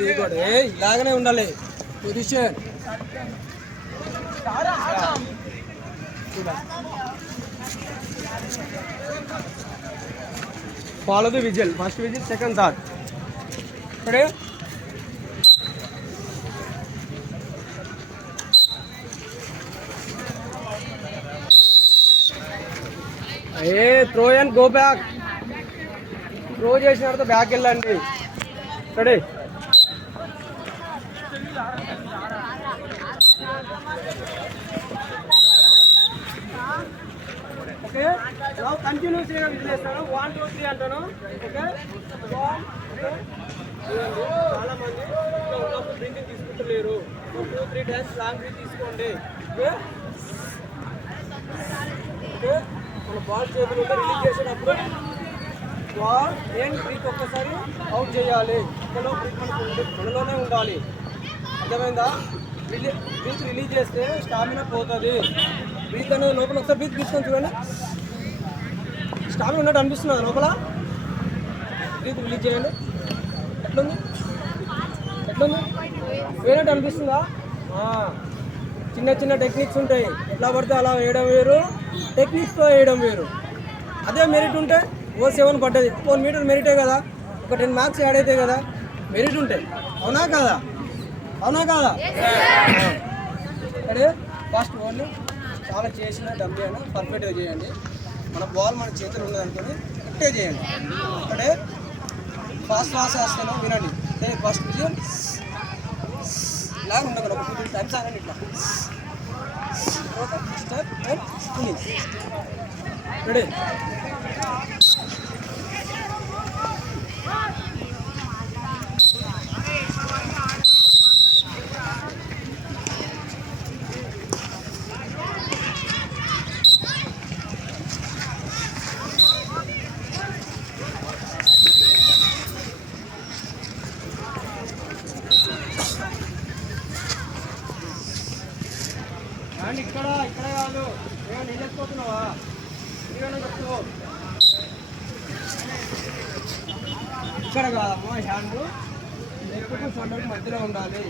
Very good. ఇలాగనే ఉండాలి position. Follow the whistle. First whistle, second, third. ఇక్కడే throw and go back. Throw చేసిన తర్వాత బ్యాక్ వెళ్ళండి. రెడీ. ఓకే, కంటిన్యూస్గా విజిలేస్తాను. 1 2 3 అంటాను. ఓకే, చాలా మంది ఉన్నప్పుడు బ్రీతింగ్ తీసుకుంటలేరు. 2 3 టైమ్స్ లాంగ్ బ్రీత్ తీసుకోండి. ఓకే ఓకే, మన బాల్ చేతులు రిలీజ్ చేసేటప్పుడు బాల్ బ్రీత్ ఒక్కసారి అవుట్ చేయాలి. ఇందులో బ్రీత్ మనలోనే ఉండాలి. అర్థమైందా? బ్రీత్ రిలీజ్ చేస్తే స్టామినా పోతుంది. బ్రీత్ అనేది లోపల ఒకసారి బ్రీత్ తీసుకొని చూడండి. స్టామినా ఉన్నట్టు అనిపిస్తున్నది లోపల. బ్రీత్ రిలీజ్ చేయండి. ఎట్లుంది? వేరేట్టు అనిపిస్తుందా? చిన్న చిన్న టెక్నిక్స్ ఉంటాయి. ఎట్లా పడితే అలా వేయడం వేరు, టెక్నిక్స్తో వేయడం వేరు. అదే మెరిట్ ఉంటే 7 పడ్డది. 4 మీటర్ మెరిటే కదా, ఒక 10 మార్క్స్ యాడ్ అవుతాయి కదా, మెరిట్ ఉంటాయి. అవునా కాదా? అదే ఫస్ట్ ఓన్లీ చాలా చేసిన డబ్బు అయినా పర్ఫెక్ట్గా చేయండి. మన బాల్ మన చేతులు ఉన్నదనుకొని ఇట్టే చేయండి. అంటే ఫాస్ట్ వేస్తాను వినండి. ఫస్ట్ విజిల్ ఇలా ఉండదు. ఒక 2 టైమ్స్ ఆగండి. ఇట్లా step and finish. Ready. And ఇక్కడ కాదు, నేను చెప్పుకోతున్నావా? ఇవన్నీ చెప్తూ ఇక్కడ కాదమ్మా. హ్యాండ్ లేకపోతే షోల్డర్ మధ్యలో ఉండాలి.